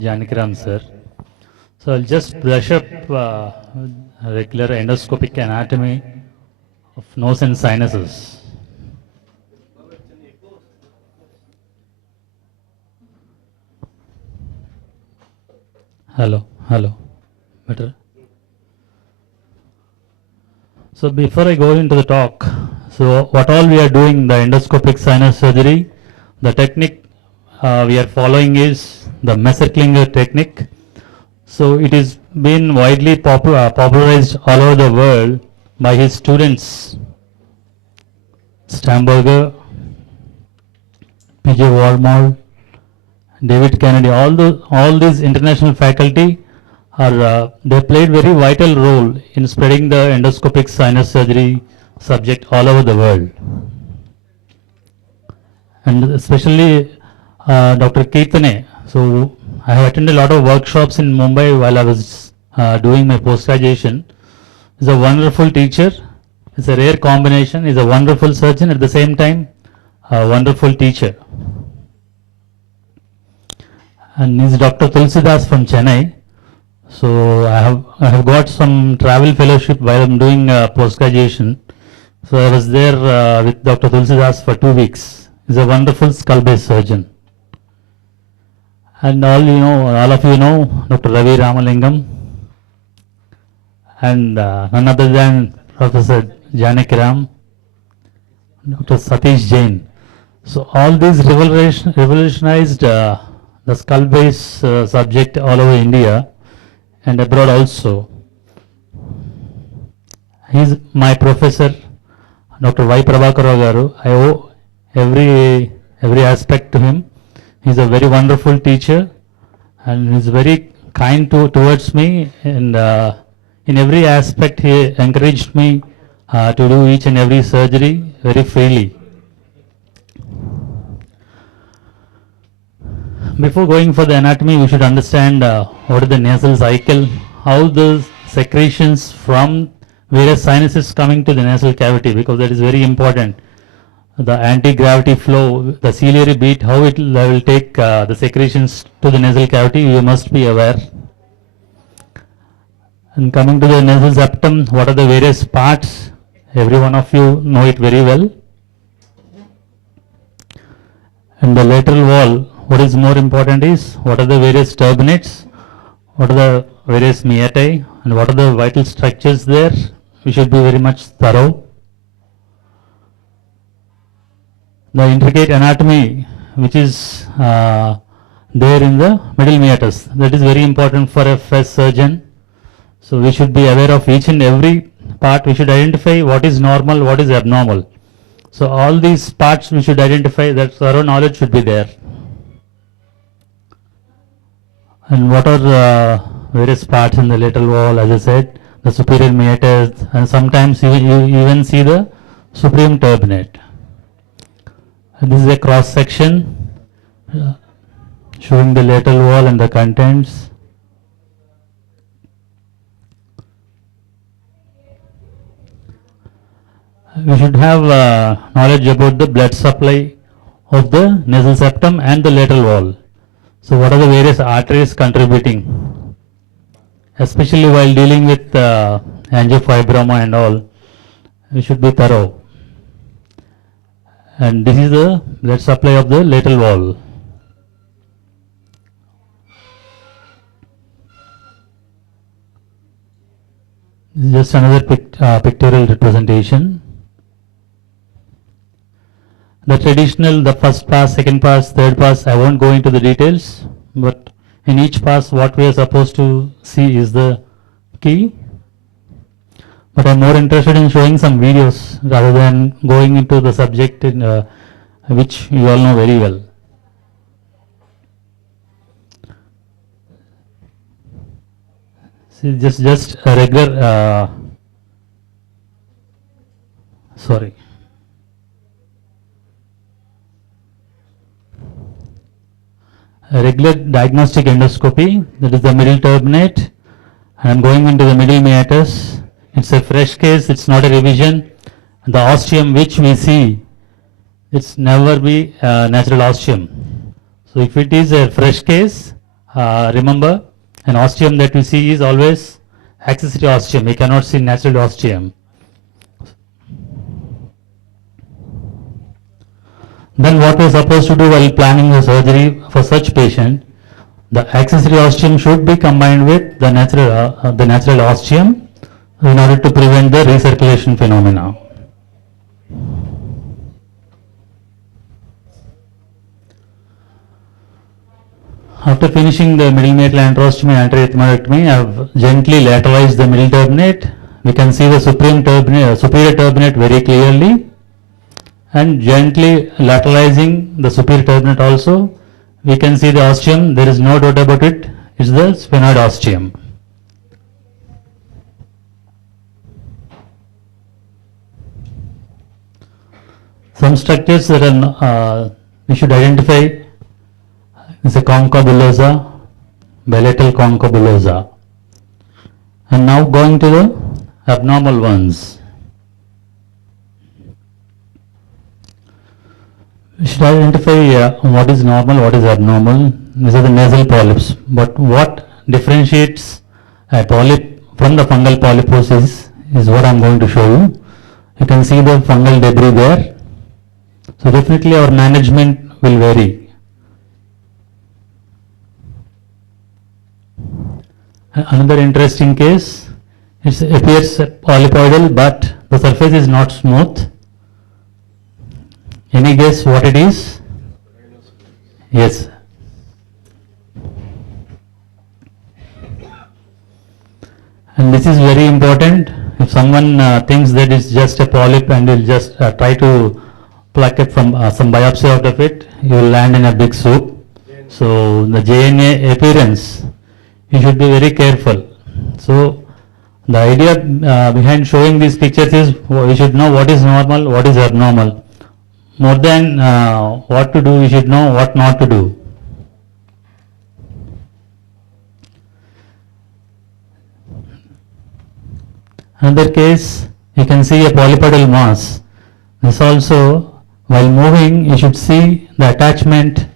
Janakiram sir. So I'll just brush up regular endoscopic anatomy of nose and sinuses. Hello, better. So before I go into the talk, so what all we are doing, the endoscopic sinus surgery, the technique we are following is the Messerklinger technique. So it is been widely popularized all over the world by his students, Stamberger, P.J. Walmart, David Kennedy, all these international faculty are they played very vital role in spreading the endoscopic sinus surgery subject all over the world. And especially Dr. Keitane. So I have attended a lot of workshops in Mumbai while I was doing my post-graduation. He's a wonderful teacher. It's a rare combination. He's a wonderful surgeon at the same time, a wonderful teacher. And he's Dr. Tulsidas from Chennai. So I have got some travel fellowship while I'm doing post-graduation. So I was there with Dr. Tulsidas for 2 weeks. He's a wonderful skull-based surgeon. And all of you know Dr. Ravi Ramalingam and none other than Professor Janakiram, Dr. Satish Jain. So all these revolutionized the skull-based subject all over India and abroad also. He's my professor, Dr. Y. Prabhakar garu. I owe every aspect to him. He's a very wonderful teacher and he's very kind towards me, and in every aspect he encouraged me to do each and every surgery very freely. Before going for the anatomy, we should understand what is the nasal cycle, how the secretions from various sinuses coming to the nasal cavity, because that is very important. The anti-gravity flow, the ciliary beat, how it will take the secretions to the nasal cavity, you must be aware. And coming to the nasal septum, what are the various parts? Every one of you know it very well. And the lateral wall, what is more important is what are the various turbinates, what are the various meatae, and what are the vital structures there. We should be very much thorough. The intricate anatomy which is there in the middle meatus, that is very important for a first surgeon. So we should be aware of each and every part. We should identify what is normal, what is abnormal. So all these parts we should identify, that thorough knowledge should be there. And what are various parts in the lateral wall? As I said, the superior meatus, and sometimes you even see the supreme turbinate. And this is a cross section showing the lateral wall and the contents. We should have knowledge about the blood supply of the nasal septum and the lateral wall. So what are the various arteries contributing? Especially while dealing with angiofibroma and all, we should be thorough. And this is the blood supply of the lateral wall. This is just another pictorial representation. The traditional, the first pass, second pass, third pass, I won't go into the details, but in each pass what we are supposed to see is the key. But I'm more interested in showing some videos rather than going into the subject in, which you all know very well. See, just a regular, sorry. A regular diagnostic endoscopy, that is the middle turbinate, and I'm going into the middle meatus. It's a fresh case, it's not a revision. The ostium which we see, it's never be natural ostium. So if it is a fresh case, Remember, an ostium that we see is always accessory ostium. We cannot see natural ostium. Then what we are supposed to do while planning the surgery for such patient, the accessory ostium should be combined with the natural ostium in order to prevent the recirculation phenomena. After finishing the middle meatal anterostomy and anteriothmoidectomy, I have gently lateralized the middle turbinate. We can see the superior turbinate very clearly, and gently lateralizing the superior turbinate also, we can see the ostium. There is no doubt about it. It's the sphenoid ostium. Some structures that are we should identify is a concha-bullosa, bilateral concha-bullosa. And now going to the abnormal ones. We should identify what is normal, what is abnormal. These are the nasal polyps. But what differentiates a polyp from the fungal polyposis is what I am going to show you. You can see the fungal debris there. So definitely our management will vary. Another interesting case, it appears polypoidal but the surface is not smooth. Any guess what it is? Yes. And this is very important. If someone thinks that it's just a polyp and will just try to pluck it from some biopsy out of it, you will land in a big soup. So the JNA appearance, you should be very careful. So the idea behind showing these pictures is we should know what is normal, what is abnormal. More than what to do, we should know what not to do. Another case, you can see a polypoidal mass. This also, while moving, you should see the attachment.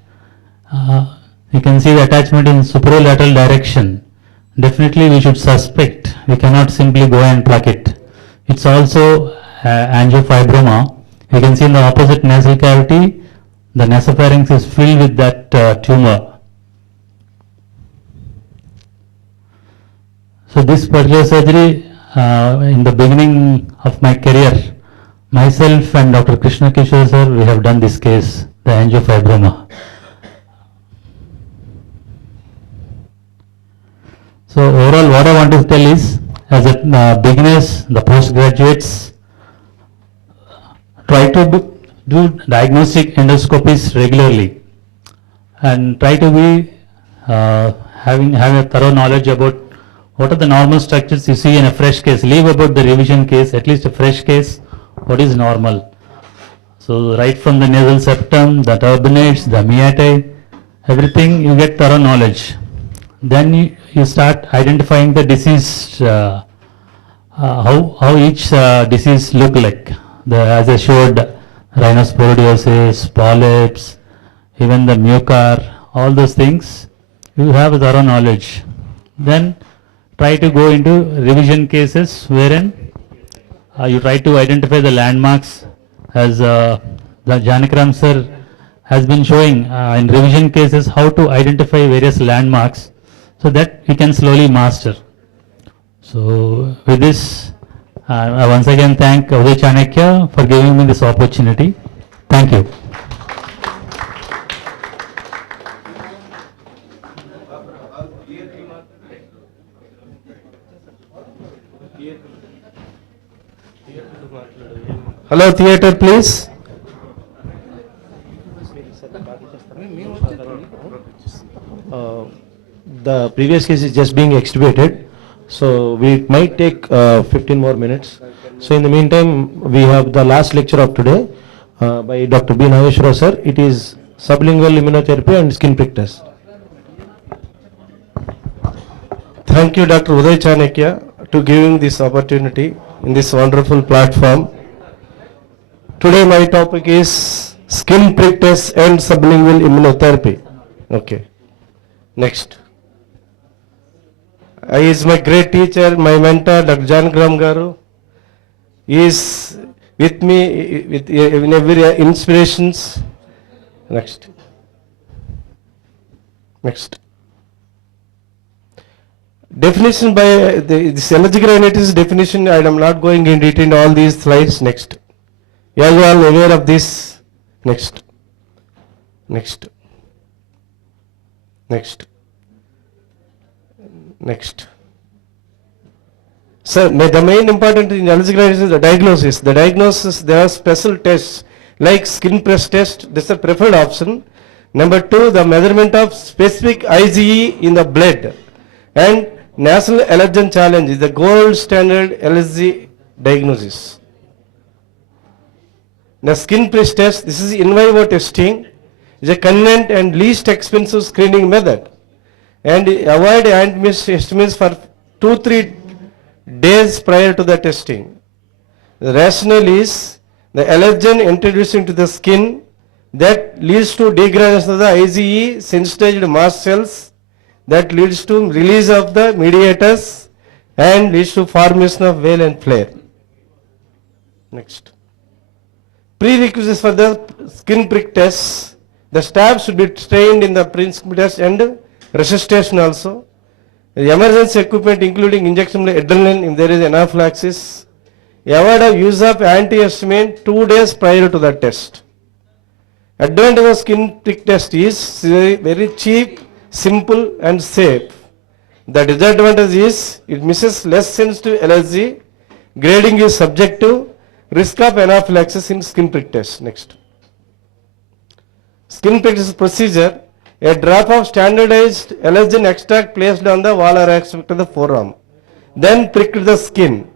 You can see the attachment in superolateral direction. Definitely we should suspect. We cannot simply go and pluck it. It's also angiofibroma. You can see in the opposite nasal cavity, the nasopharynx is filled with that tumor. So this particular surgery, in the beginning of my career, myself and Dr. Krishna Kishore sir, we have done this case, the angiofibroma. So overall what I want to tell is, as a beginners, the postgraduates, try to do diagnostic endoscopies regularly and try to be having a thorough knowledge about what are the normal structures you see in a fresh case. Leave about the revision case, at least a fresh case, what is normal. So right from the nasal septum, the turbinates, the meatai, everything you get thorough knowledge. Then you start identifying the disease, how each disease look like. As I showed, rhinosporidiosis, polyps, even the mucar, all those things, you have thorough knowledge. Then try to go into revision cases wherein you try to identify the landmarks, as the Janakiram sir has been showing in revision cases how to identify various landmarks so that we can slowly master. So with this, I once again thank Udaya Chanukya for giving me this opportunity. Thank you. Hello, theatre, please. The previous case is just being extubated, so we might take 15 more minutes. So in the meantime, we have the last lecture of today by Dr. B. Nageshwara sir. It is sublingual immunotherapy and skin prick test. Thank you, Dr. Udaya Chanukya, to giving this opportunity in this wonderful platform. Today my topic is skin prick test and sublingual immunotherapy. Okay. Next. He is my great teacher, my mentor, Dr. Janakiram garu. He is with me in every inspirations. Next. Next. Definition by this allergic rhinitis definition, I am not going in detail in all these slides. Next. You are all aware of this. Next. Next. Next. Next. So the main important in allergic rhinitis is the diagnosis. The diagnosis, there are special tests like skin press test. This is a preferred option. Number 2, the measurement of specific IgE in the blood, and nasal allergen challenge is the gold standard allergy diagnosis. The skin press test, this is in vivo testing, is a convenient and least expensive screening method, and avoid antihistamines for 2-3 days prior to the testing. The rationale is the allergen introduced into the skin that leads to degradation of the IgE sensitized mast cells, that leads to release of the mediators and leads to formation of veil and flare. Next. Prerequisites for the skin prick test. The staff should be trained in the skin test and resuscitation also. The emergency equipment including injection of adrenaline if there is anaphylaxis. Avoid of use of antihistamine 2 days prior to the test. Advantage of skin prick test is very cheap, simple and safe. The disadvantage is it misses less sensitive allergy, grading is subjective, risk of anaphylaxis in skin prick test. Next. Skin prick test procedure, a drop of standardized allergen extract placed on the volar aspect of the forearm, then pricked the skin,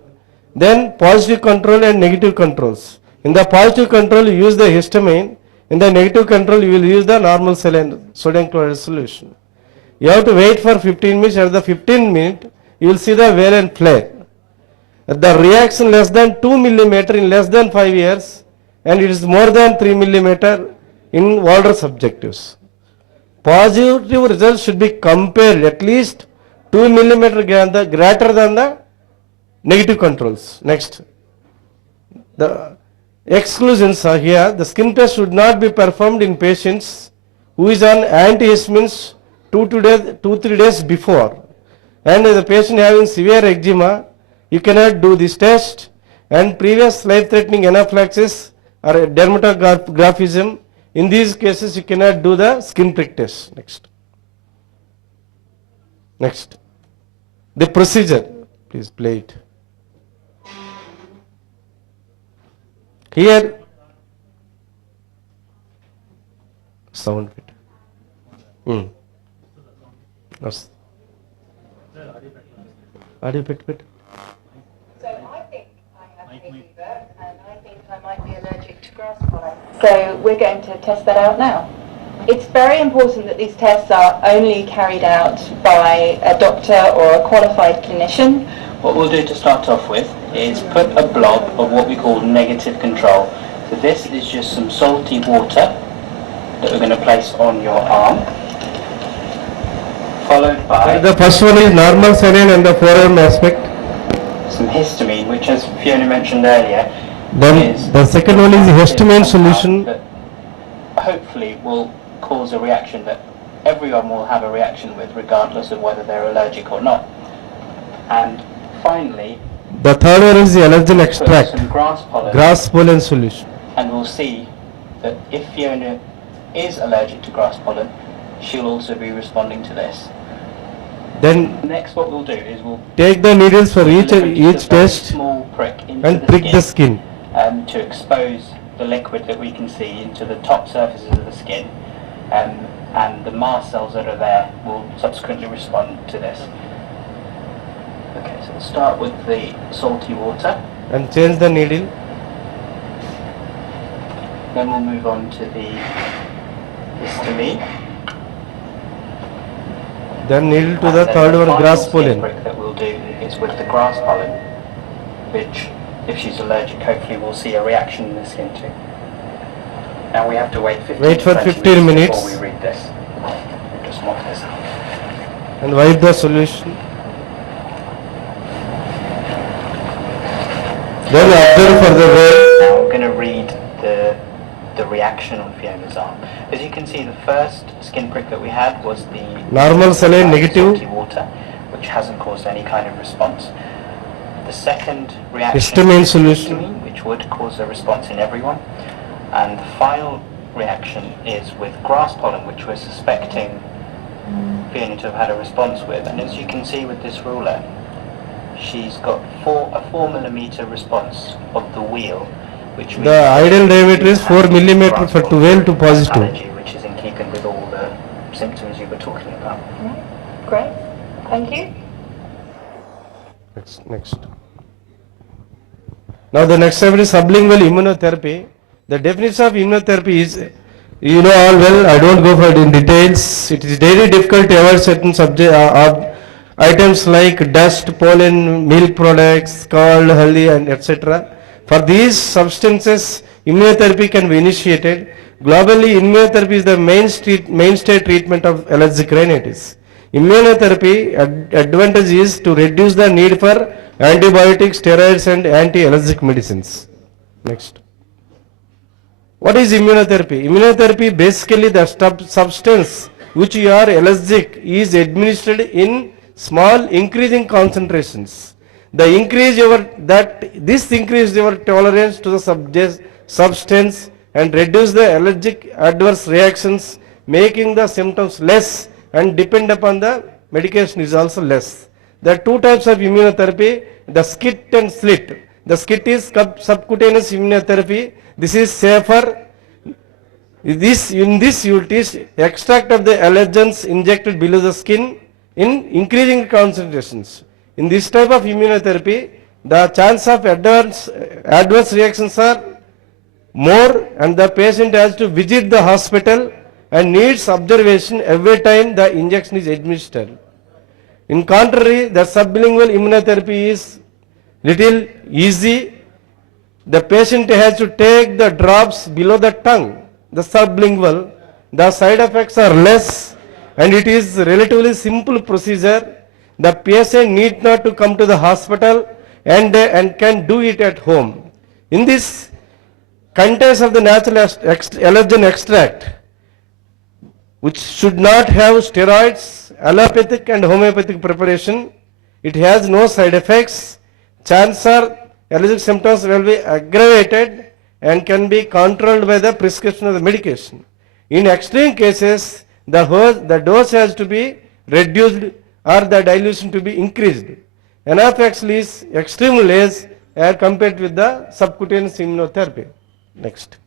then positive control and negative controls. In the positive control you use the histamine, in the negative control you will use the normal saline sodium chloride solution. You have to wait for 15 minutes. At the 15 minute, you will see the veil and flare. The reaction less than 2 millimeter in less than 5 years, and it is more than 3 millimeter in older subjectives. Positive results should be compared at least 2 millimeter greater than the negative controls. Next. The exclusions are here. The skin test should not be performed in patients who is on antihistamines 2-3 days before, and the patient having severe eczema, you cannot do this test, and previous life-threatening anaphylaxis or dermatographism, in these cases you cannot do the skin prick test. Next. Next. The procedure, please play it. Here, sound bit. Yes. Audio bit. So I think I have hay fever and I think I might be allergic to grass pollen. So we're going to test that out now. It's very important that these tests are only carried out by a doctor or a qualified clinician. What we'll do to start off with is put a blob of what we call negative control. So this is just some salty water that we're going to place on your arm, followed by The first one is normal saline and the forearm aspect. some histamine, which as Fiona mentioned earlier, Then is the second one is histamine solution. that hopefully will cause a reaction that everyone will have a reaction with, regardless of whether they're allergic or not. And finally, The third one is the allergen put extract, some grass pollen solution. and we'll see that if Fiona is allergic to grass pollen, she'll also be responding to this. Then Next, what we'll do is we'll take the needles for each deliver just a very test small prick into and prick the skin. to expose the liquid that we can see into the top surfaces of the skin, and the mast cells that are there will subsequently respond to this. Okay, so we'll start with the salty water, And change the needle. then we'll move on to the histamine. Then needle to And the then third the one, final grass skin pollen. prick that we'll do is with the grass pollen, which, if she's allergic, hopefully we'll see a reaction in the skin too. Now we have to wait 15 Wait for to 20 15 minutes. before we read this. We'll just mop this up. And wipe the solution. Then observe for the way. Now I'm going to read the reaction on Fiona's arm. As you can see, the first skin prick that we had was the Normal saline negative. salty water, which hasn't caused any kind of response. The second reaction Histamine is solution. histamine, which would cause a response in everyone. And the final reaction is with grass pollen, which we're suspecting Fiona to have had a response with. And as you can see with this ruler, she's got a 4 millimeter response of the wheel, which means The ideal diameter is 4 millimeter grass for pollen 12 to positive. allergy, which is in keeping with all the symptoms you were talking about. Right. Great. Thank you. Next. Now the next step is sublingual immunotherapy. The definition of immunotherapy is, you know all well, I don't go for it in details. It is very difficult to avoid certain items like dust, pollen, milk products, scald, haldi and etc. For these substances, immunotherapy can be initiated. Globally, immunotherapy is the mainstay treatment of allergic rhinitis. Immunotherapy advantage is to reduce the need for antibiotics, steroids and anti-allergic medicines. Next. What is immunotherapy? Immunotherapy basically the substance which you are allergic is administered in small increasing concentrations. This increase your tolerance to the substance and reduce the allergic adverse reactions, making the symptoms less and depend upon the medication is also less. There are two types of immunotherapy, the skit and slit. The skit is subcutaneous immunotherapy. This is safer. In this you teach extract of the allergens injected below the skin in increasing concentrations. In this type of immunotherapy, the chance of adverse reactions are more and the patient has to visit the hospital and needs observation every time the injection is administered. In contrary, the sublingual immunotherapy is little easy. The patient has to take the drops below the tongue, the sublingual. The side effects are less and it is relatively simple procedure. The patient need not to come to the hospital and can do it at home. In this contents of the natural allergen extract, which should not have steroids, allopathic and homeopathic preparation, it has no side effects. Chances are allergic symptoms will be aggravated and can be controlled by the prescription of the medication. In extreme cases, the dose has to be reduced or the dilution to be increased. Anaphylaxis is extremely less as compared with the subcutaneous immunotherapy. Next.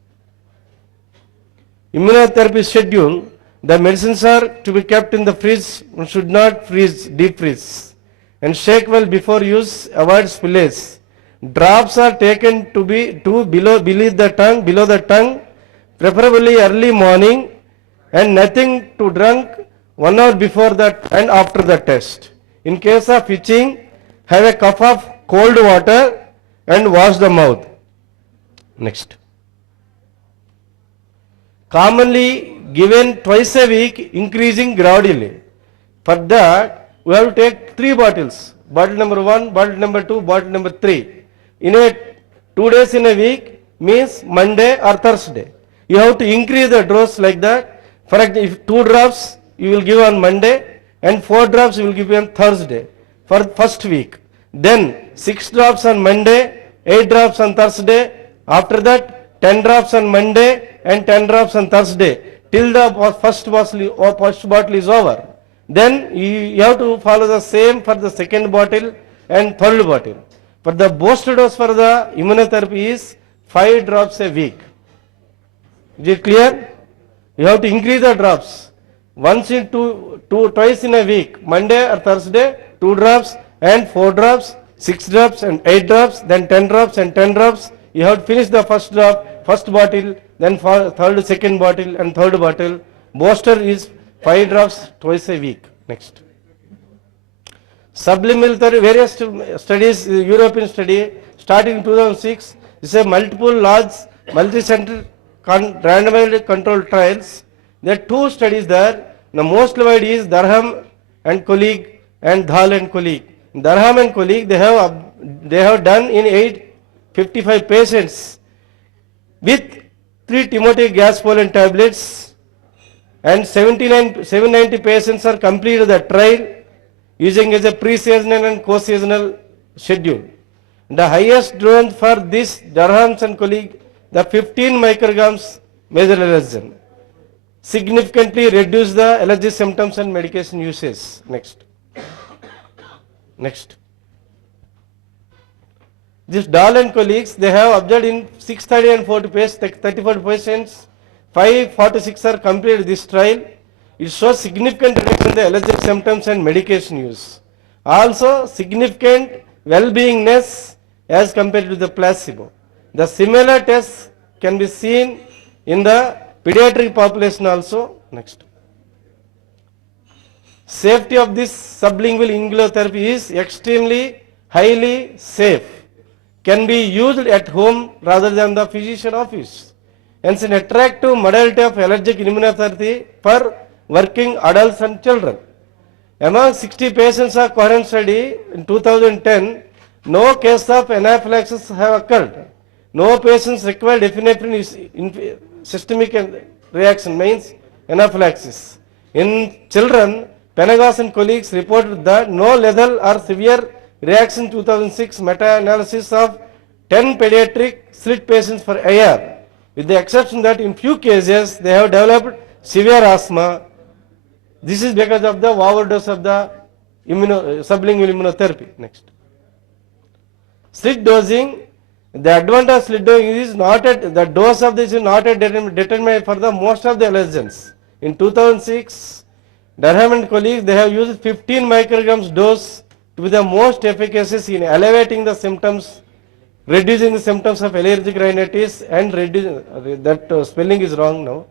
Immunotherapy schedule. The medicines are to be kept in the fridge and should not deep freeze. And shake well before use, avoid spillage. Drops are taken to be below the tongue, preferably early morning, and nothing to drink 1 hour before that and after the test. In case of itching, have a cup of cold water and wash the mouth. Next. Commonly given twice a week, increasing gradually. For that, we have to take 3 bottles. Bottle number 1, bottle number 2, bottle number 3. In 2 days in a week means Monday or Thursday. You have to increase the dose like that. For example, if 2 drops you will give on Monday and 4 drops you will give on Thursday for first week. Then 6 drops on Monday, 8 drops on Thursday. After that 10 drops on Monday and 10 drops on Thursday till the first bottle is over. Then you have to follow the same for the second bottle and third bottle. But the booster dose for the immunotherapy is 5 drops a week. Is it clear? You have to increase the drops. Twice in a week, Monday or Thursday, 2 drops and 4 drops, 6 drops and 8 drops, then 10 drops and 10 drops. You have to finish the first bottle, then third, second bottle and third bottle. Booster is 5 drops twice a week. Next. Subliminal therapy, various studies, European study, starting in 2006, is a multiple large, multi-center randomized controlled trials. There are 2 studies there. The most wide is Darham and colleague and Dhal and colleague. Darham and colleague, they have done in 55 patients with 3 Timothy gas pollen tablets, and 790 patients are completed the trial using as a pre-seasonal and co-seasonal schedule. The highest dose for this Darhams and colleague, the 15 micrograms major allergen, significantly reduce the allergy symptoms and medication usage. Next. Next. This Dahl and colleagues, they have observed in 630 and 34 patients, 546 are completed this trial. It shows significant reduction in the allergic symptoms and medication use. Also significant well-beingness as compared to the placebo. The similar tests can be seen in the pediatric population also. Next. Safety of this sublingual immunotherapy is extremely highly safe. Can be used at home rather than the physician office. Hence an attractive modality of allergic immunotherapy for working adults and children. Among 60 patients of coherent study in 2010, no case of anaphylaxis have occurred. No patients require epinephrine systemic reaction, means anaphylaxis. In children, Penagos and colleagues reported that no lethal or severe reaction 2006 meta-analysis of 10 pediatric slit patients for AR, with the exception that in few cases they have developed severe asthma. This is because of the overdose of the sublingual immunotherapy. Next. Slit dosing, the advantage of slit dosing is not at, the dose of this is not determined for the most of the allergens. In 2006, Durham and colleagues, they have used 15 micrograms dose to be the most efficacious in elevating the symptoms, reducing the symptoms of allergic rhinitis and reducing, that spelling is wrong now,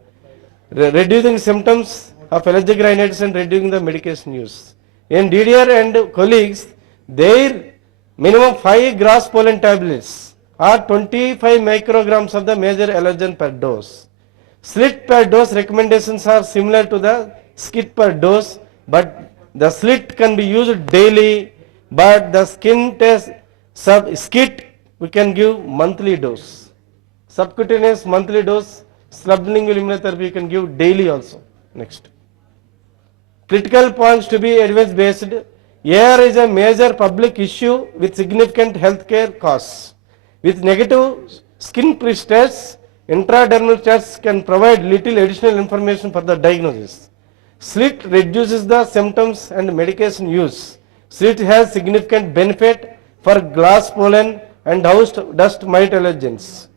reducing symptoms of allergic rhinitis and reducing the medication use. In DDR and colleagues, their minimum 5 grass pollen tablets or 25 micrograms of the major allergen per dose. Slit per dose recommendations are similar to the skit per dose, but the slit can be used daily, but the skin test skit we can give monthly dose. Subcutaneous monthly dose, sublingual immunotherapy you can give daily also. Next. Critical points to be evidence based. AR is a major public issue with significant healthcare costs. With negative skin prick tests, intradermal tests can provide little additional information for the diagnosis. Slit reduces the symptoms and medication use. Slit has significant benefit for glass pollen and house dust mite allergens.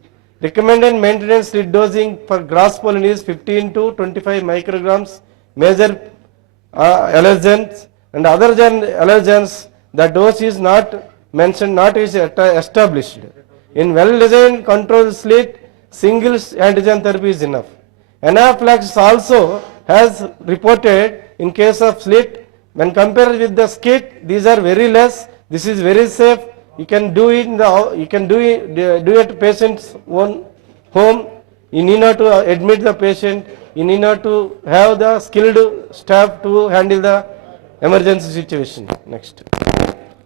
Recommended maintenance slit dosing for grass pollen is 15 to 25 micrograms major allergens, and other than allergens the dose is not mentioned, not is established. In well-designed controlled slit, single antigen therapy is enough. Anaphylaxis also has reported in case of slit. When compared with the skit, these are very less. This is very safe. You can do it in the, you can do it patient's own home. You need not to admit the patient. You need not to have the skilled staff to handle the emergency situation. Next.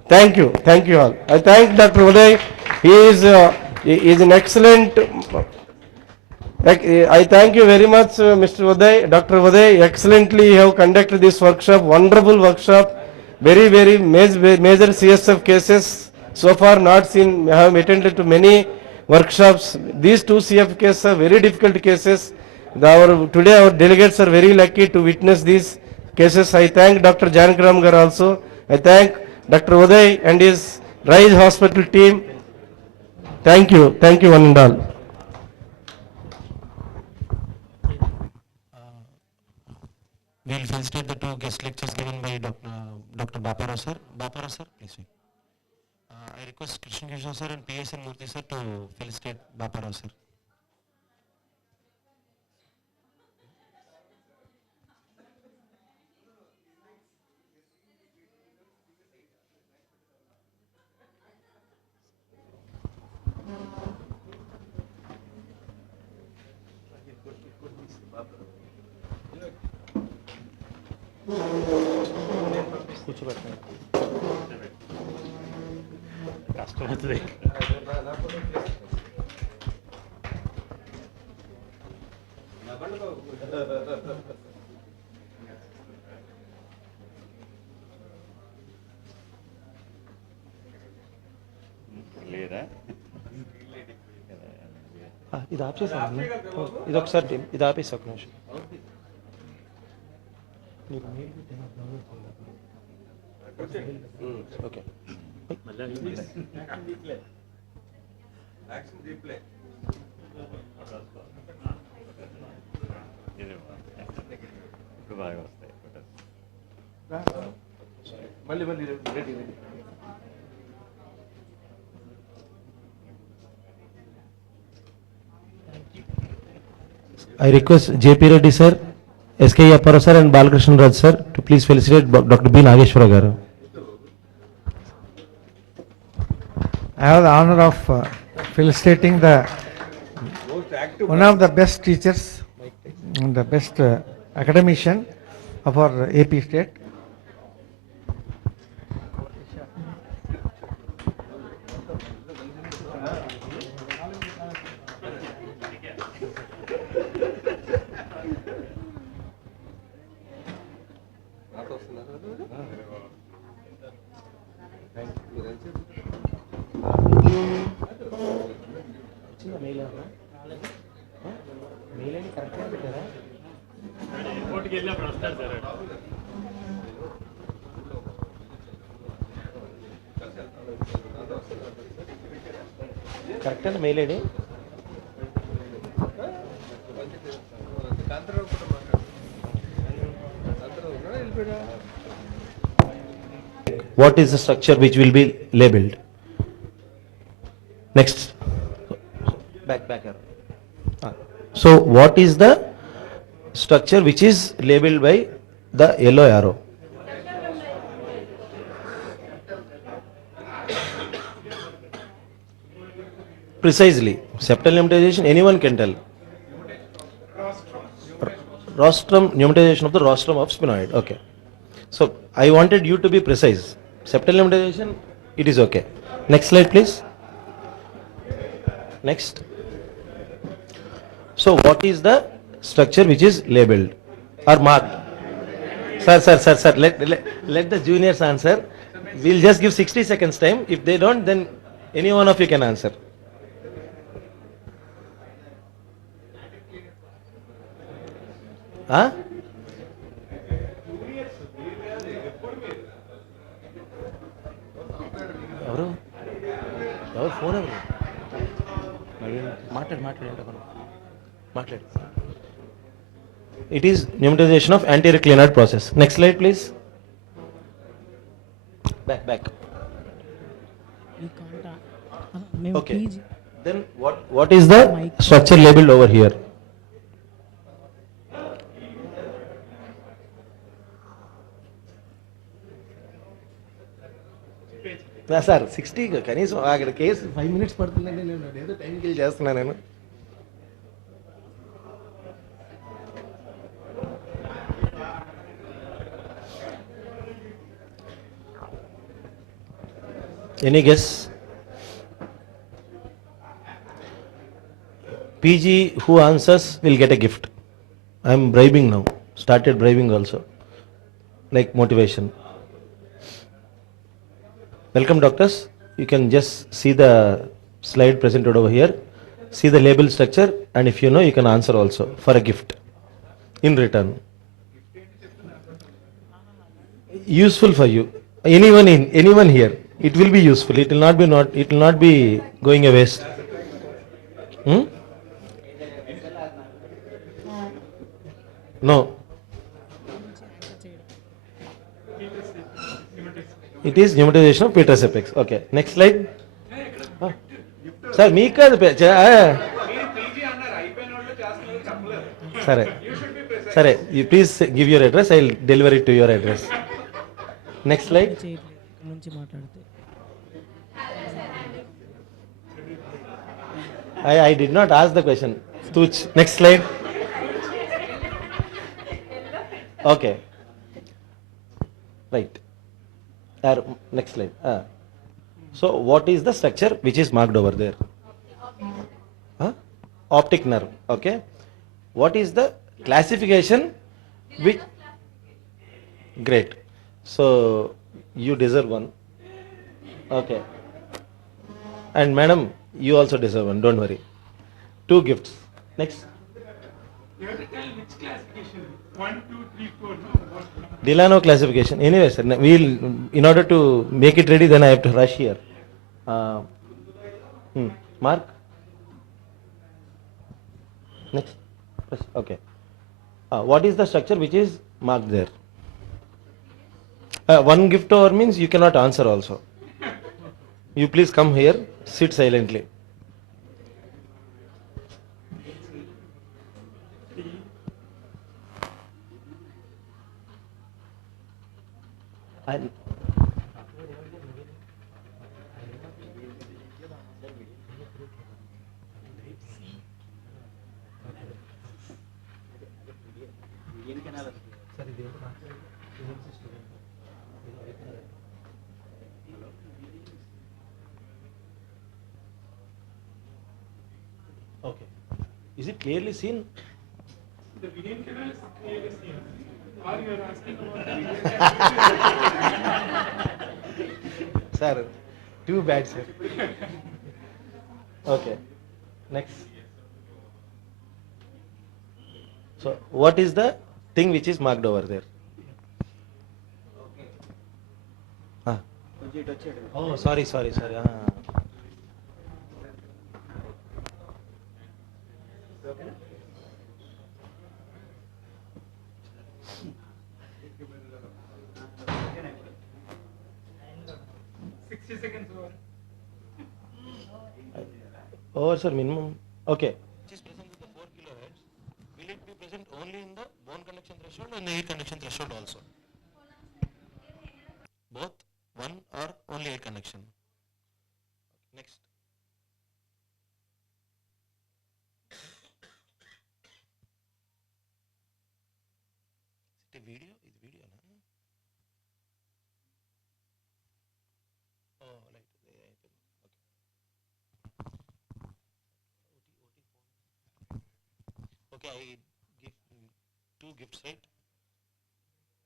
Thank you all. I thank Dr. Uday. He is an excellent. I thank you very much, Mr. Uday, Dr. Uday. Excellently you have conducted this workshop. Wonderful workshop. Very major CSF cases. So far not seen. I have attended to many workshops. These 2 CF cases are very difficult cases. Today our delegates are very lucky to witness these cases. I thank Dr. Janakiram Garu also. I thank Dr. Uday and his Rise Hospital team. Thank you one and all. We will felicitate the 2 guest lectures given by Dr. Bapara sir. Bapara sir, please wait. I request Krishna Kishore sir and PSN Murthy sir to felicitate Bapara sir. ఇది ఆప్ చేసాను, ఇది ఒకసారి ఇది ఆపేసి ఒక నిమిషం. Okay, మళ్ళీ ready. I request JP Reddy sir, SK Appara sir and Balakrishnan Raj sir to please felicitate Dr. B. Nageshwara garu. I have the honor of felicitating one of the best teachers and the best academician of our AP state. Correct అండి mail ID. What is the structure which will be labeled? Next. Back arrow. So what is the structure which is labeled by the yellow arrow? Precisely. Septal pneumatization, anyone can tell. Rostrum, pneumatization of the rostrum of sphenoid. Okay. So I wanted you to be precise. Septal pneumatization, it is okay. Next slide, please. Next. So what is the structure which is labeled or marked? Sir, let the juniors answer. We'll just give 60 seconds time. If they don't, then any one of you can answer. Huh? ఎవరు phone ఎవరు మాట్లాడు. It is pneumatization of anterior clinoid process. Next slide, please. Back. Okay. Then what is the structure labeled over here? Sir 60 కనీసం అక్కడ case 5 minutes పడుతుందండి. నేను ఏదో time kill చేస్తున్నాను నేను. Any guess? PG who answers will get a gift. I am bribing now. Started bribing also. Like motivation. Welcome doctors. You can just see the slide presented over here. See the label structure, and if you know, you can answer also for a gift in return. Useful for you. Anyone here. It will be useful. It will not be going a waste. No. It is pneumatization of petrous apex. Okay. Next slide. Sir, meek kaadu Sare, you please give your address. I will deliver it to your address. Next slide. I did not ask the question. Next slide. Okay. Right. Next slide. So what is the structure which is marked over there? Huh? Optic nerve. Okay. What is the classification which? Great. So you deserve one. Okay. And madam, you also deserve one. Don't worry. 2 gifts. Next. Delano classification. Anyway, sir, we'll, in order to make it ready, then I have to rush here. Uh, Mark. Next. Press. Okay. What is the structure which is marked there? One gift over means you cannot answer also. You please come here, sit silently. And okay. Is it clearly seen? The vein canal is clearly seen. Or you are asking about Sir, too bad, sir. Okay. Next. So, what is the thing which is marked over there? Ah. Oh, sorry. Over, sir, minimum. Okay. Which is present with the 4 kilohertz. Will it be present only in the bone conduction threshold and the air conduction threshold also? Both? One or only air conduction? Next. Is it a video? Is video, no? Oh, right. Okay. Okay, I give 2 gifts, right?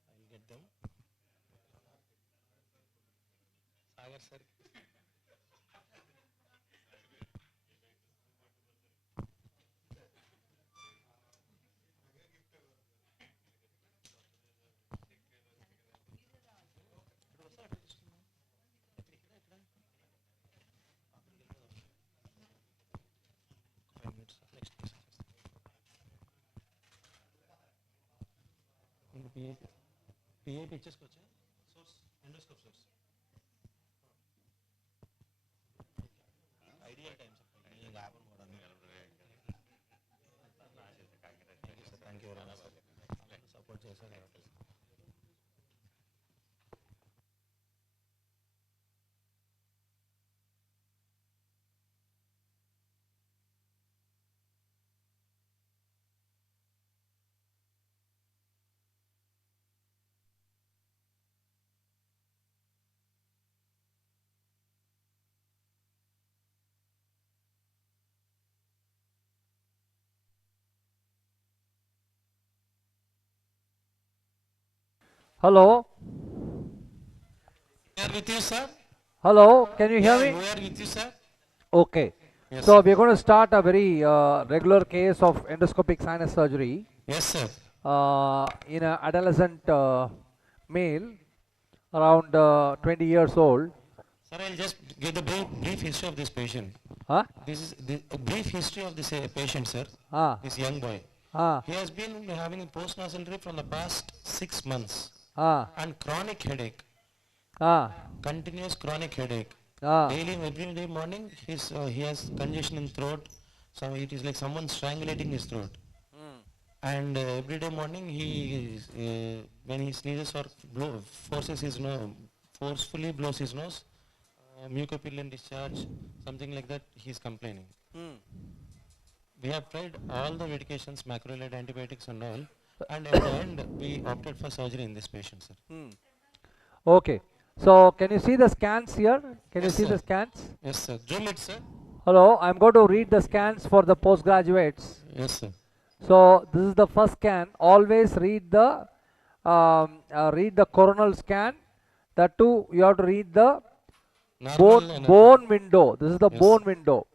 I'll get them. Sagar sir. Next, please. PA pictures ko source endoscope source. Ideal time sir. Thank you very much. Support చేశారు. Hello? We are with you, sir. Hello? Can you hear me? We are with you, sir. Okay. Yes, So sir. we're going to start a very regular case of endoscopic sinus surgery Yes, sir. in an adolescent male around 20 years old. Sir, I'll just give the brief history of this patient. Huh? This is a brief history of this patient, sir. Ah. This young boy. Ah. He has been having a post-nasal drip from the past 6 months Ah. and chronic headache, Ah. continuous chronic headache. Ah. Daily, every day morning, he has congestion in throat. So it is like someone strangulating his throat. And every day morning, when he sneezes or forcefully blows his nose, mucopillion discharge, something like that, he is complaining. We have tried all the medications, macrolide antibiotics and all, and at the end, we opted for surgery in this patient, sir. Okay. So can you see the scans here? Can you Yes, see sir. the scans? Yes, sir. Zoom it, sir. Hello, I'm going to read the scans for the postgraduates. Yes, sir. So this is the first scan. Always read the coronal scan. That too, you have to read the Normal and bone window. This is the Yes. bone window.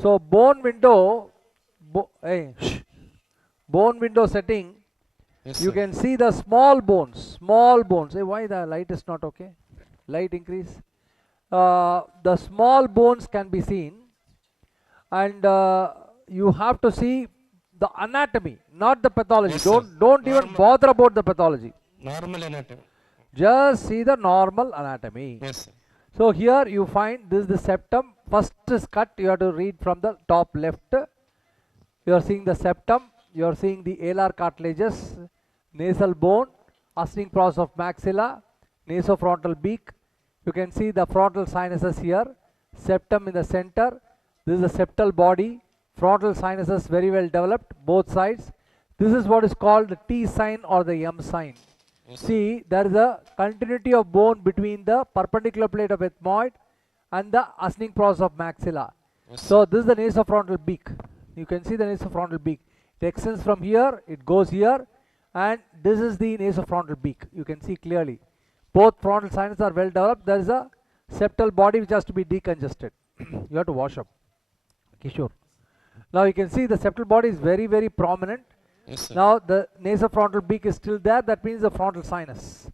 So bone window, hey, bone window setting. Yes, You sir. can see the small bones. Small bones. Hey, why the light is not okay? Light increase. The small bones can be seen, and you have to see the anatomy, not the pathology. Yes, sir. Don't even Normal. bother about the pathology. Normal anatomy. Just see the normal anatomy. Yes, sir. So here you find this is the septum. First is cut. You have to read from the top left. You are seeing the septum. You are seeing the alar cartilages, nasal bone, ascending process of maxilla, nasofrontal beak. You can see the frontal sinuses here. Septum in the center. This is the septal body. Frontal sinuses very well developed, both sides. This is what is called the T sign or the M sign. Yes, See, there is a continuity of bone between the perpendicular plate of ethmoid and the ascending process of maxilla. Yes, So this is the nasofrontal beak. You can see the nasofrontal beak. It extends from here, it goes here, and this is the nasofrontal beak. You can see clearly. Both frontal sinuses are well developed. There is a septal body which has to be decongested. You have to wash up. Kishore. Now you can see the septal body is very, very prominent. Yes, sir. Now the nasofrontal beak is still there. That means the frontal sinus.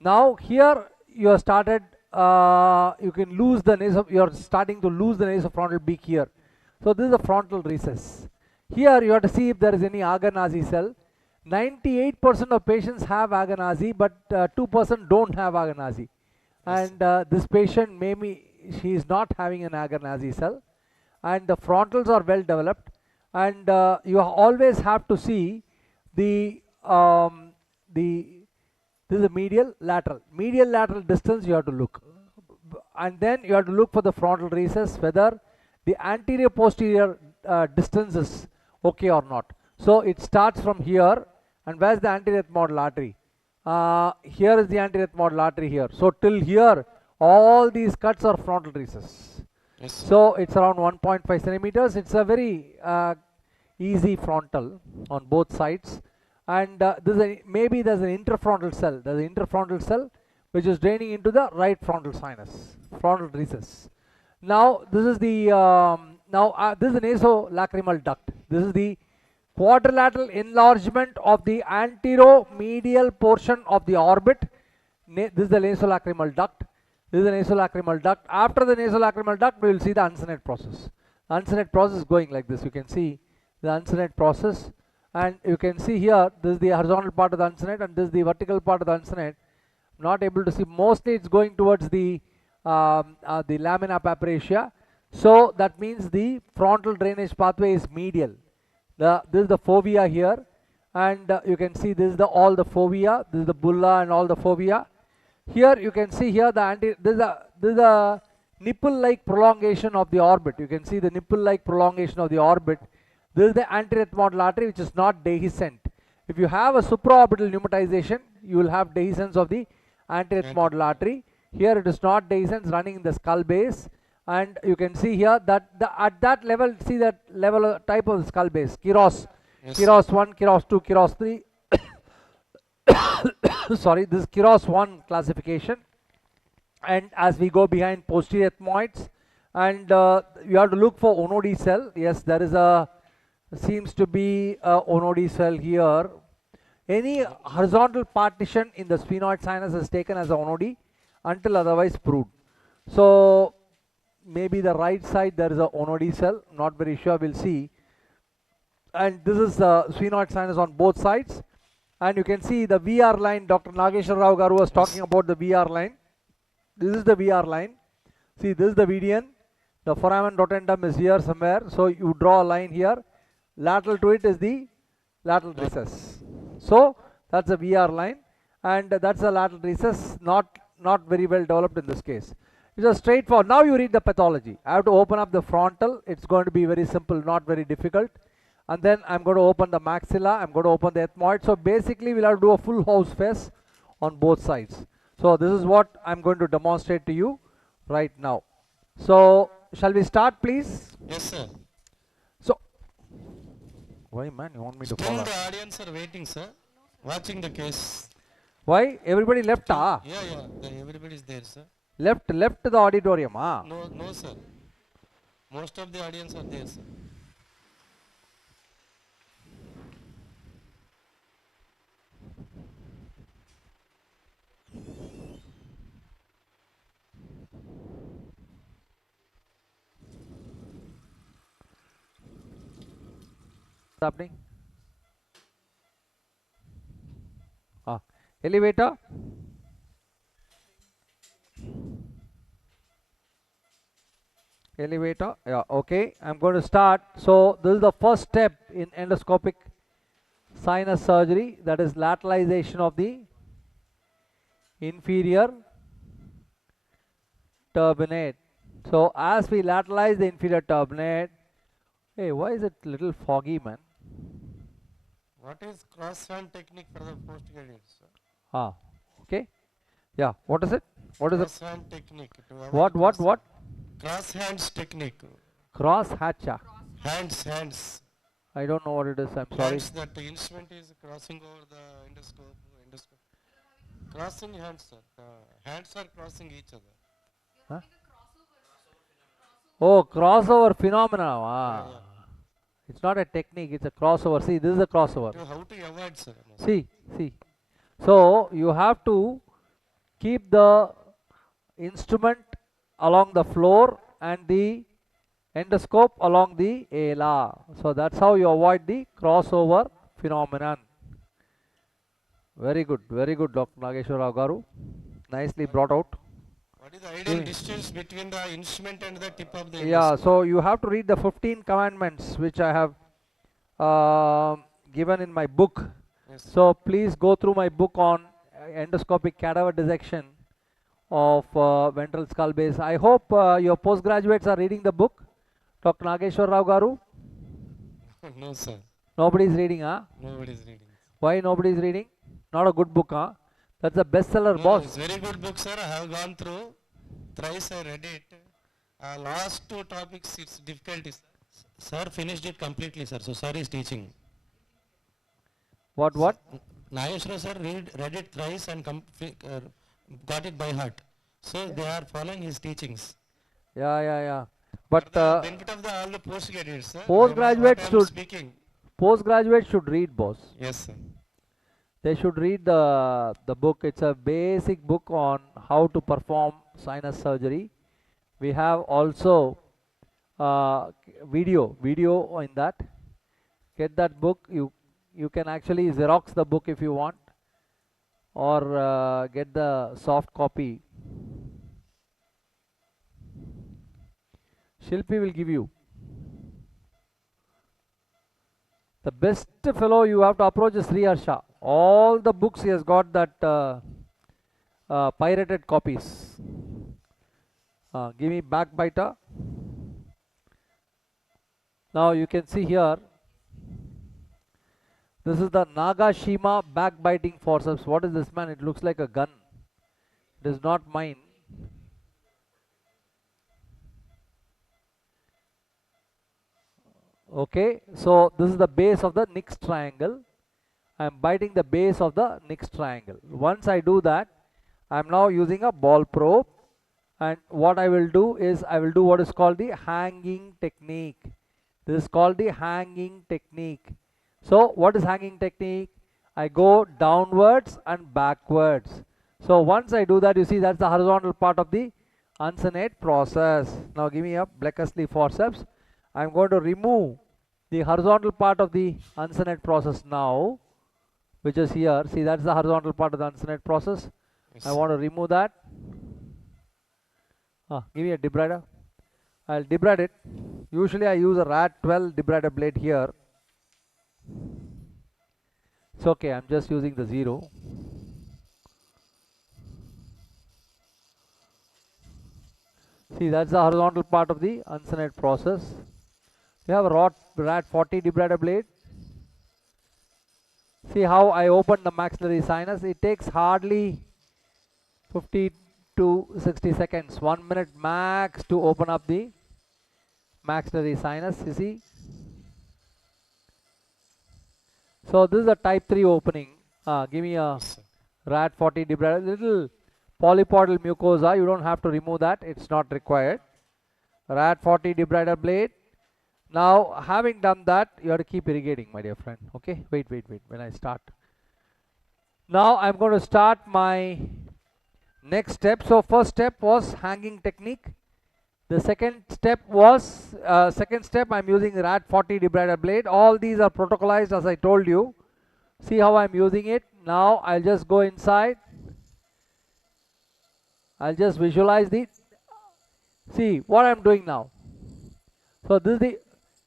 Now here you have started. You can lose the you are starting to lose the nasofrontal beak here. So this is the frontal recess. Here you have to see if there is any Agarnazi cell. 98% of patients have Agarnazi, but 2% don't have Agarnazi. And this patient, maybe she is not having an Agarnazi cell. And the frontals are well developed. And you always have to see this is the medial lateral distance. You have to look, and then you have to look for the frontal recess whether the anterior posterior distance is okay or not. So it starts from here, and where's the anterior ethmoidal artery? Here is the anterior ethmoidal artery here. So till here all these cuts are frontal recess. Yes, sir. So it's around 1.5 centimeters. It's a very easy frontal on both sides, and maybe there's an interfrontal cell. There's an interfrontal cell which is draining into the right frontal sinus, frontal recess. Now this is the this is the nasolacrimal duct. This is the quadrilateral enlargement of the anteromedial portion of the orbit. This is the nasolacrimal duct. This is the nasolacrimal duct. After the nasolacrimal duct, we will see the uncinate process. The uncinate process is going like this. You can see the uncinate process, and you can see here this is the horizontal part of the uncinate, and this is the vertical part of the uncinate. Not able to see. Mostly it's going towards the lamina papyracea. So that means the frontal drainage pathway is medial. This is the fovea here, and you can see this is all the fovea. This is the bulla and all the fovea. Here you can see here this is a nipple-like prolongation of the orbit. You can see the nipple-like prolongation of the orbit. This is the anterior ethmoidal artery, which is not dehiscent. If you have a supraorbital pneumatization, you will have dehiscence of the anterior ethmoidal artery. Here it is not dehiscent, running in the skull base, and you can see here that at that level, see that level type of skull base, Kiros, Yes. Kiros 1, Kiros 2, Kiros 3. Sorry, this is Kiros 1 classification. And as we go behind posterior ethmoids, and you have to look for Onodi cell. Yes, there is seems to be a Onodi cell here. Any horizontal partition in the sphenoid sinus is taken as a Onodi until otherwise proved. So maybe the right side there is a Onodi cell, not very sure, we'll see. And this is the sphenoid sinus on both sides. And you can see the VR line. Dr. Nageshwar Rao Garu was talking about the VR line. This is the VR line. See, this is the median. The foramen rotundum is here somewhere. So you draw a line here. Lateral to it is the lateral recess. So that's a VR line, and that's a lateral recess, not very well developed in this case. It's a straightforward. Now you read the pathology. I have to open up the frontal. It's going to be very simple, not very difficult. And then I'm going to open the maxilla. I'm going to open the ethmoid. So basically we'll have to do a full house face on both sides. So this is what I'm going to demonstrate to you right now. So shall we start, please? Yes, sir. So why, man, you want me to Still follow? the audience are waiting, sir. Watching the case. Why everybody left? Yeah. Everybody is there, sir. Left the auditorium. No, sir. Most of the audience are there, sir. What's happening? Elevator. Elevator. Yeah, okay. I'm going to start. So this is the first step in endoscopic sinus surgery, that is lateralization of the inferior turbinate. So as we lateralize the inferior turbinate, hey, why is it little foggy, man? What is cross-hand technique for the postgraduates, sir? Okay. Yeah, what is it? What is it? Cross-hand technique. What? Cross-hands technique. Cross hatcha. Hands. I don't know what it is. I'm sorry. Hands, that the instrument is crossing over the endoscope. Crossing hands, sir. The hands are crossing each other. Huh? Oh, crossover phenomena. Yeah. It's not a technique, it's a crossover. See, this is a crossover. How to avoid, sir? See. So you have to keep the instrument along the floor and the endoscope along the ala. So that's how you avoid the crossover phenomenon. Very good, Dr. Nageshwar Rao Garu. Nicely brought out. What is the ideal distance between the instrument and the tip of the endoscope? Yeah, so you have to read the 15 commandments which I have given in my book. Yes. So please go through my book on endoscopic cadaver dissection of ventral skull base. I hope your postgraduates are reading the book, Dr. Nageshwar Rao Garu. No, sir. Nobody is reading, huh? Nobody is reading. Why nobody is reading? Not a good book, huh? That's a bestseller, No, boss. it's very good book, sir. I have gone through. Thrice I read it. Last two topics, it's difficult. Sir finished it completely, sir. So sir is teaching. What? Nageshwar sir read it thrice and got it by heart. So they are following his teachings. Yeah. But for the benefit of all the postgraduates, sir. Postgraduates should read, boss. Yes, sir. They should read the book. It's a basic book on how to perform sinus surgery. We have also video in that. Get that book. You can actually Xerox the book if you want, or get the soft copy. Shilpi will give you. The best fellow you have to approach is Sri Harsha. All the books he has got that pirated copies. Give me backbiter. Now you can see here, this is the Nagashima backbiting forceps. What is this, man? It looks like a gun. It is not mine. Okay, so this is the base of the Nix triangle. I am biting the base of the Nix triangle. Once I do that, I am now using a ball probe, and what I will do is I will do what is called the hanging technique. This is called the hanging technique. So what is hanging technique? I go downwards and backwards. So once I do that, you see that's the horizontal part of the uncinate process. Now give me a Blackersley forceps. I am going to remove the horizontal part of the uncinate process now, which is here. See, that's the horizontal part of the uncinate process. Yes. I want to remove that. Give me a debrider. I'll debride it. Usually I use a RAD 12 debrider blade here. It's okay, I'm just using the 0. See, that's the horizontal part of the uncinate process. We have a RAD 40 debrider blade. See how I open the maxillary sinus. It takes hardly 50 to 60 seconds, 1 minute max to open up the maxillary sinus, you see. So this is a type 3 opening. Give me a RAD 40 debrider, little polypodal mucosa, you don't have to remove that, it's not required. RAD 40 debrider blade. Now having done that, you have to keep irrigating, my dear friend. Okay, wait when I start. Now I'm going to start my next step. So first step was hanging technique. The second step was I'm using RAD 40 debrider blade. All these are protocolized as I told you. See how I'm using it. Now I'll just go inside. I'll just visualize the, see what I'm doing now. So this is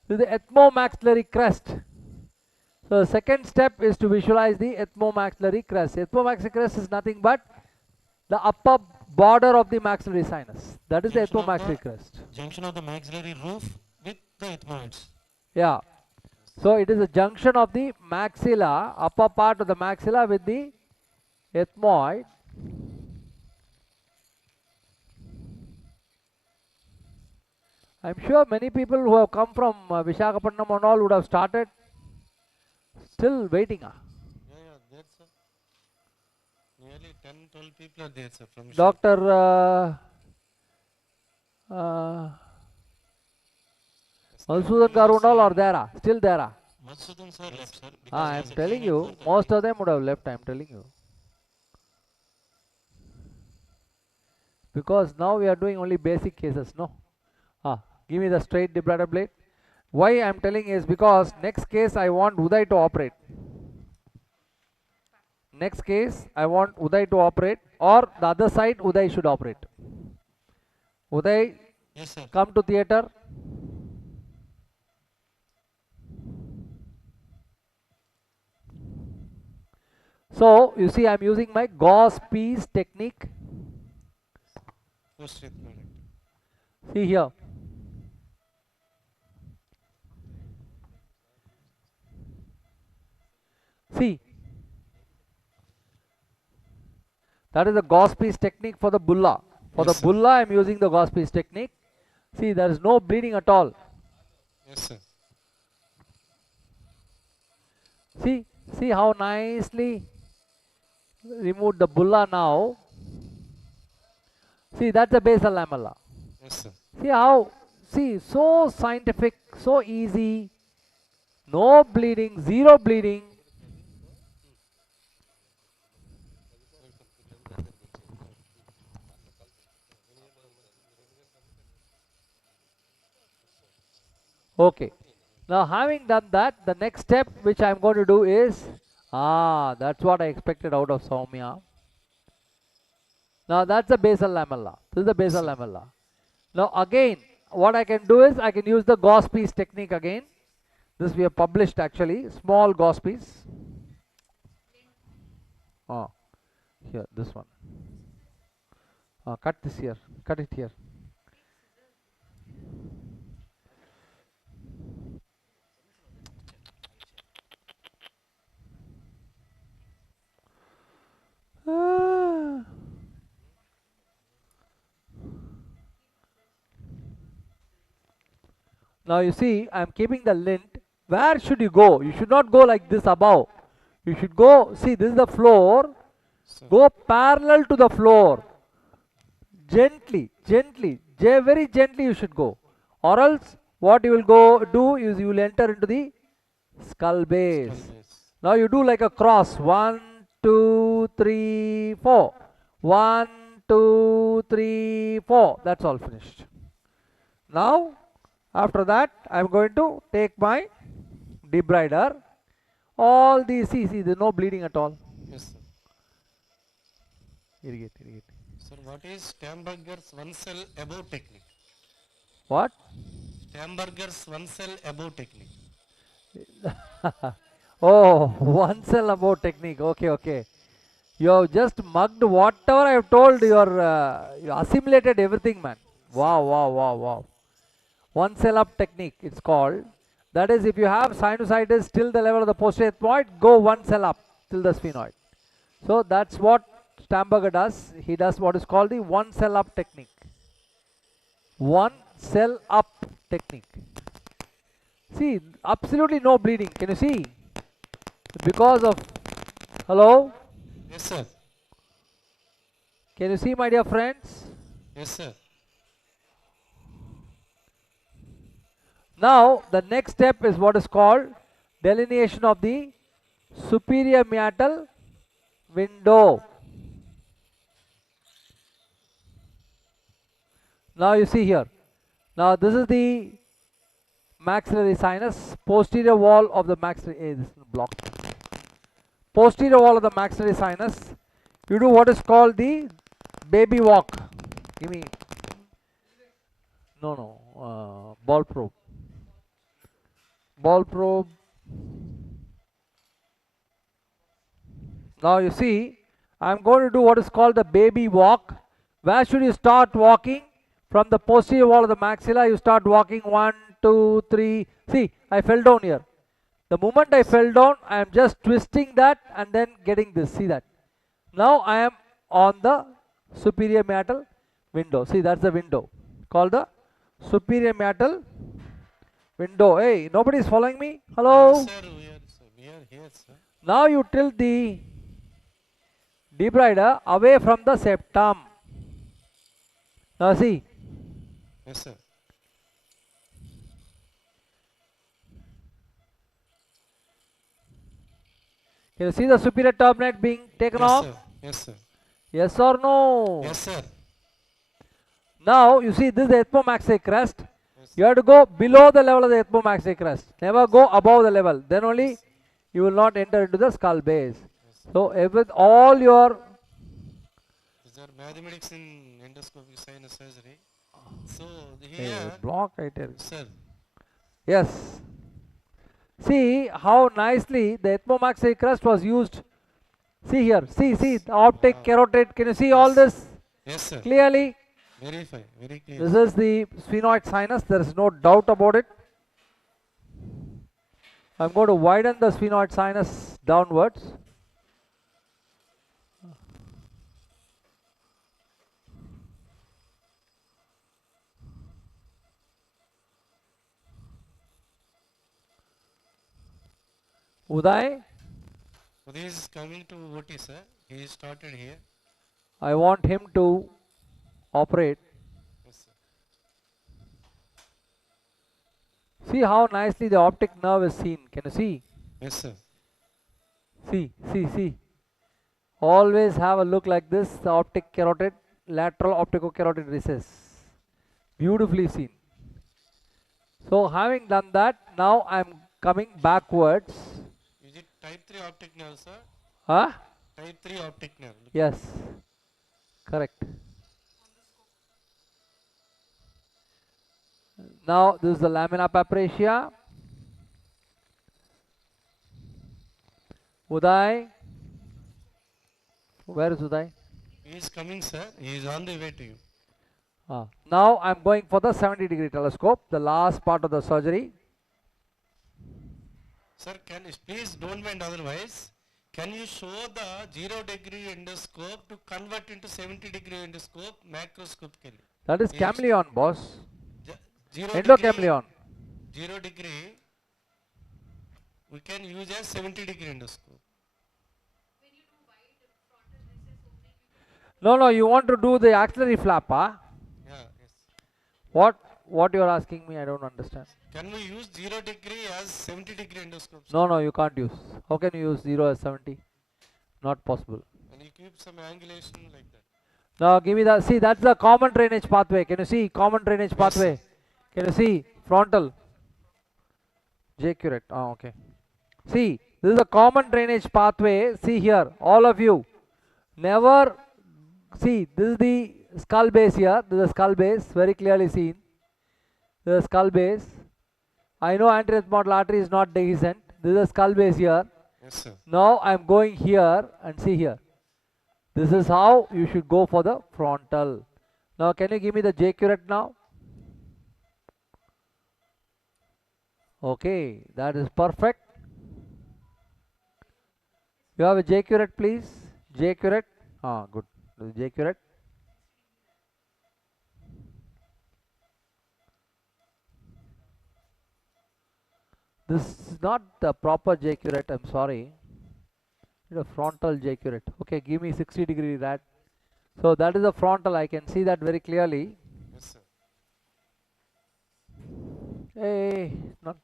the ethmomaxillary crest. So the second step is to visualize the ethmomaxillary crest. Ethmomaxillary crest is nothing but the upper border of the maxillary sinus. That is the ethmomaxillary crest. Junction of the maxillary roof with the ethmoids. Yeah. So it is a junction of the maxilla, upper part of the maxilla with the ethmoid. I'm sure many people who have come from Visakhapatnam and all would have started. Still waiting. Yeah, there's nearly 10-12 people are there, sir. From Dr. Madhusudan garu and all are there. Still there. Madhusudan sir left, sir. I am telling you, most of them would have left, I am telling you. Because now we are doing only basic cases, no? Give me the straight debrider blade. Why I am telling is because next case I want Uday to operate. Next case I want Uday to operate, or the other side Uday should operate. Uday, yes, sir. come to theatre. So you see I am using my gauze piece technique. See here. See, that is the gauze piece technique for the bulla. For Yes, the sir. bulla, I am using the gauze piece technique. See, there is no bleeding at all. Yes, sir. See how nicely removed the bulla now. See, that's the basal lamella. Yes, sir. See how, so scientific, so easy, no bleeding, zero bleeding. Okay. Now having done that, the next step which I am going to do is, that's what I expected out of Soumya. Now that's the basal lamella. This is the basal lamella. Now again, what I can do is, I can use the gauze piece technique again. This we have published actually, small gauze piece. Here, this one. Cut this here, cut it here. Now you see, I am keeping the lint. Where should you go? You should not go like this above. You should go, see, this is the floor. Go parallel to the floor. Gently, very gently you should go. Or else, what you will go do is you will enter into the skull base. Now you do like a cross. 1, 2, 3, 4. 1, 2, 3, 4. That's all finished. Now, after that, I am going to take my debrider. All these, see, there's no bleeding at all. Yes, sir. Irrigate. Sir, what is Stamberger's one cell above technique? What? Stamberger's one cell above technique. Oh, one cell above technique. Okay. You have just mugged whatever I have told. You assimilated everything, man. Wow. One cell up technique, it's called. That is, if you have sinusitis till the level of the posterior ethmoid, go one cell up till the sphenoid. So that's what Stamberger does, he does what is called the one cell up technique. One cell up technique. See, absolutely no bleeding. Can you see? Because of, hello? Yes, sir. Can you see, my dear friends? Yes, sir. Now, the next step is what is called delineation of the superior meatal window. Now you see here. Now this is the maxillary sinus, posterior wall of the maxillary. This is blocked. Posterior wall of the maxillary sinus. You do what is called the baby walk. Give me. No, ball probe. Ball probe. Now you see, I am going to do what is called the baby walk. Where should you start walking? From the posterior wall of the maxilla, you start walking 1, 2, 3. See, I fell down here. The moment I fell down, I am just twisting that and then getting this. See that? Now I am on the superior meatal window. See, that's the window called the superior meatal window. Hey, nobody is following me? Hello? Yes, sir. We are here, sir. Now you tilt the debrider away from the septum. Now see. Yes, sir. Can you see the superior turbinate being taken Yes, off? sir. Yes, sir. Yes or no? Yes, sir. Now you see this is the ethmomaxillary crest. Yes, You have to go below the level of the ethmomaxillary crest. Never go above the level. Then only you will not enter into the skull base. So with all your These are mathematics in endoscopic sinus surgery. So here, block I tell you. sir. Yes. See how nicely the ethmomaxillary crest was used. See here. See the optic carotid. Can you see all this Yes, sir. clearly? Very fine. Very clear. This is the sphenoid sinus. There is no doubt about it. I'm going to widen the sphenoid sinus downwards. Uday, So this is coming to OT, sir. He started here. I want him to operate. Yes, sir. See how nicely the optic nerve is seen. Can you see? Yes, sir. See. Always have a look like this. The optic carotid, lateral opticocarotid recess. Beautifully seen. So having done that, now I am coming backwards. Is it type 3 optic nerve, sir? Huh? Type 3 optic nerve. Look. Yes. Correct. Now this is the lamina papracia. Uday. Where is Uday? He is coming, sir. He is on the way to you. Now I am going for the 70-degree telescope, the last part of the surgery. Sir, please don't mind otherwise. Can you show the 0-degree endoscope to convert into 70-degree endoscope macroscopically? That is cameleon, boss. 0 Endocameleon. 0-degree we can use as 70-degree endoscope. No, you want to do the axillary flap, huh? Yeah, yes. What you are asking me, I don't understand. Can we use 0-degree as 70-degree endoscope? No, you can't use. How can you use 0 as 70? Not possible. And you keep some angulation like that. Now give me that. See, that's the common drainage pathway. Can you see common drainage pathway? Can you see frontal? J curate. Okay. See, this is the common drainage pathway. See here, all of you. Never see. This is the skull base here. This is the skull base. Very clearly seen. This is the skull base. I know anterior ethmoidal artery is not dehiscent. This is the skull base here. Yes, sir. Now I am going here and see here. This is how you should go for the frontal. Now can you give me the J curate now? Okay, that is perfect. You have a J curate, please. J curate. Good. This is J accurate. This is not the proper J accurate, I'm sorry. It's a frontal J accurate. Okay, give me 60-degree rat. So that is the frontal, I can see that very clearly. Yes, sir. Hey, not.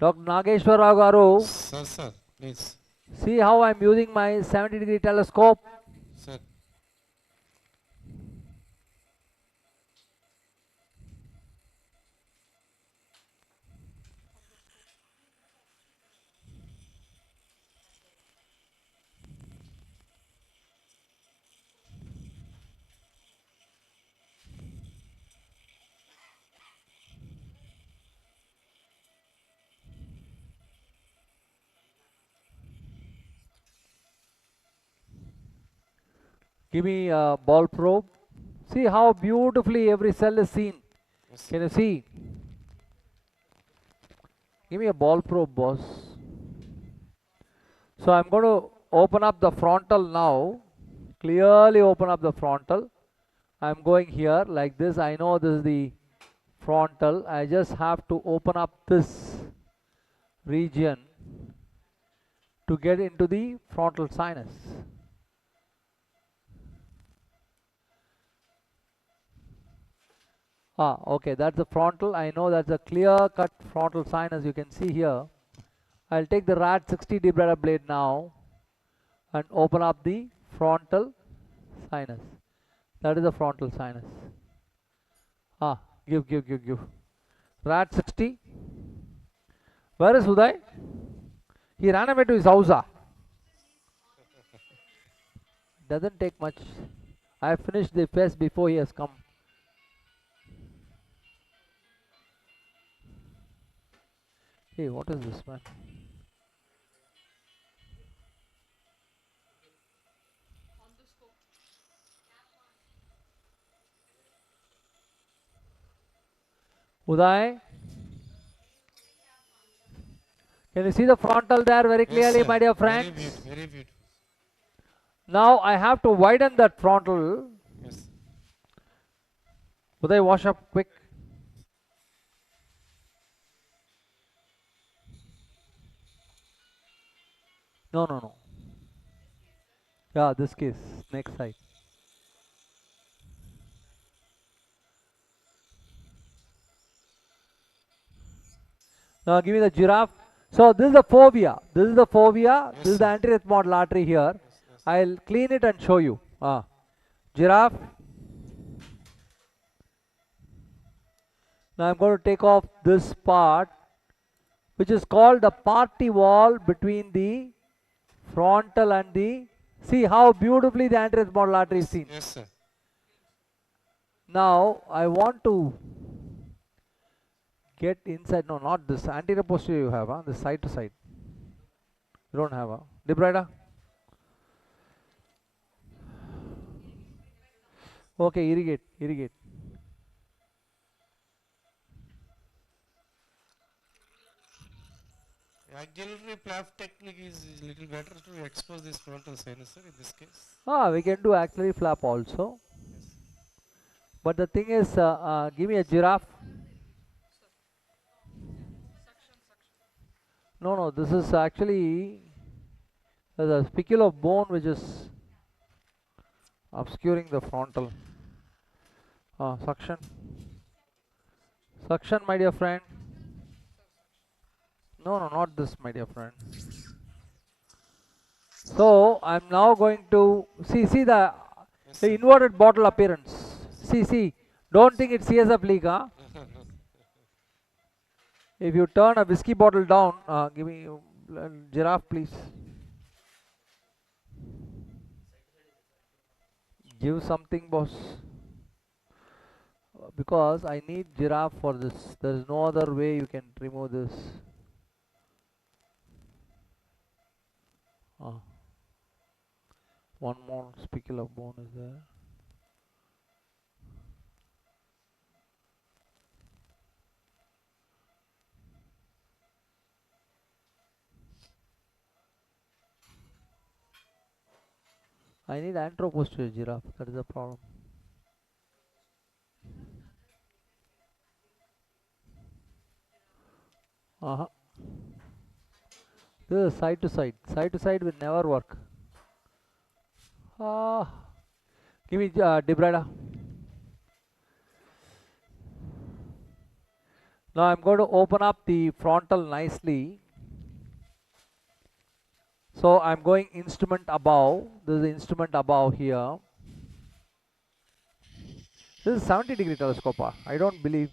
Dr. Nageshwar Rao garu, Sir, please. see how I'm using my 70-degree telescope. Sir. Give me a ball probe. See how beautifully every cell is seen. Yes, sir. Can you see? Give me a ball probe, boss. So I'm going to open up the frontal now. Clearly open up the frontal. I'm going here like this. I know this is the frontal. I just have to open up this region to get into the frontal sinus. Okay, that's the frontal. I know that's a clear cut frontal sinus you can see here. I'll take the rat 60 debrider blade now and open up the frontal sinus. That is the frontal sinus. Give. Rat 60. Where is Uday? He ran away to his house. Doesn't take much. I finished the phase before he has come. Hey, what is this, man? Uday, can you see the frontal there very clearly, Yes, sir. my dear Very friends? beautiful. Very beautiful. Now I have to widen that frontal. Yes. Uday, wash up quick. No. Yeah, this case, next side. Now give me the giraffe. So this is the fovea. This is the fovea. Yes, This is the sir. anterethmoidal artery here. Yes. I'll clean it and show you. Giraffe. Now I'm going to take off this part, which is called the party wall between the frontal and the. See how beautifully the anterethmoidal artery is seen. Yes, sir. Now I want to get inside. No, not this. Anterior posterior you have. This side to side. You don't have. Debrider. Okay, irrigate. Axillary flap technique is little better to expose this frontal sinus, sir, in this case. We can do axillary flap also. But the thing is, give me a giraffe. No, this is actually the spicule of bone which is obscuring the frontal. Suction. Suction, my dear friend. No, not this, my dear friend. So I'm now going to see the Yes, sir. inverted bottle appearance. See. Don't think it's CSF leak, huh? If you turn a whiskey bottle down, give me giraffe, please. Give something, boss. Because I need giraffe for this. There is no other way you can remove this. One more spicule of bone is there. I need anteroposterior giraffe. That is the problem. Uh-huh. This is side to side. Side to side will never work. Ah, give me debrida. Now I'm going to open up the frontal nicely. So I'm going instrument above. This is the instrument above here. This is 70-degree telescope. I don't believe.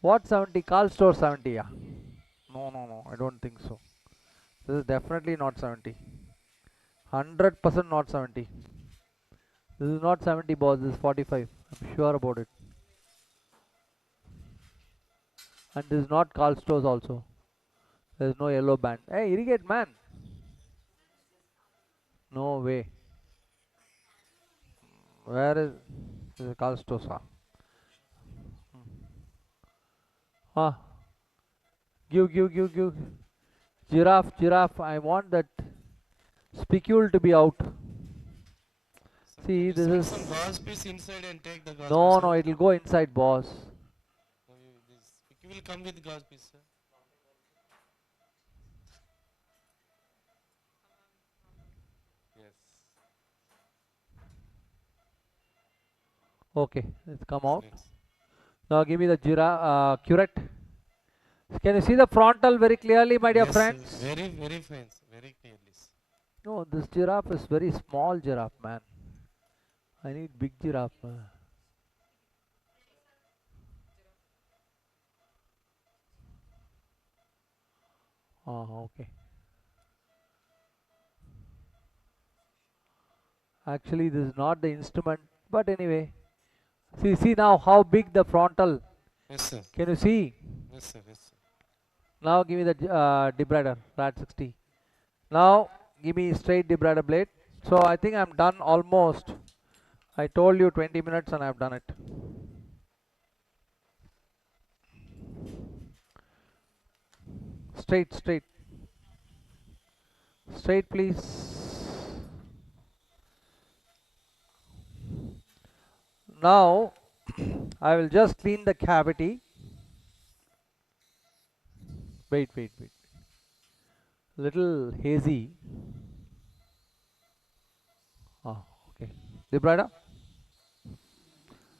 What 70? Carl Store 70. Yeah. No. I don't think so. This is definitely not 70. 100% not 70. This is not 70, boss. This is 45. I'm sure about it. And this is not Carl Stores also. There is no yellow band. Hey, irrigate man. No way. Where is this is Carl Stores? Ah, give. Giraffe. I want that spicule to be out. Sir, See, can this you is set some gauze piece inside and take the gauze no, piece out? it'll go inside, boss. No, you will come with gauze piece, sir. Yes. Okay, it's come out. Excellent. Now give me the curate. Can you see the frontal very clearly, my dear Yes, sir. friends? Very, very fine, sir. Very clearly, sir. No, this giraffe is very small giraffe, man. I need big giraffe. Oh, okay. Actually, this is not the instrument, but anyway. See now how big the frontal. Yes, sir. Can you see? Yes, sir. Yes, sir. Now give me the debrider, RAD 60. Now give me straight debrider blade. So I think I'm done almost. I told you 20 minutes and I've done it. Straight. Straight, please. Now I will just clean the cavity. Wait. Little hazy. Oh, okay. Debrider.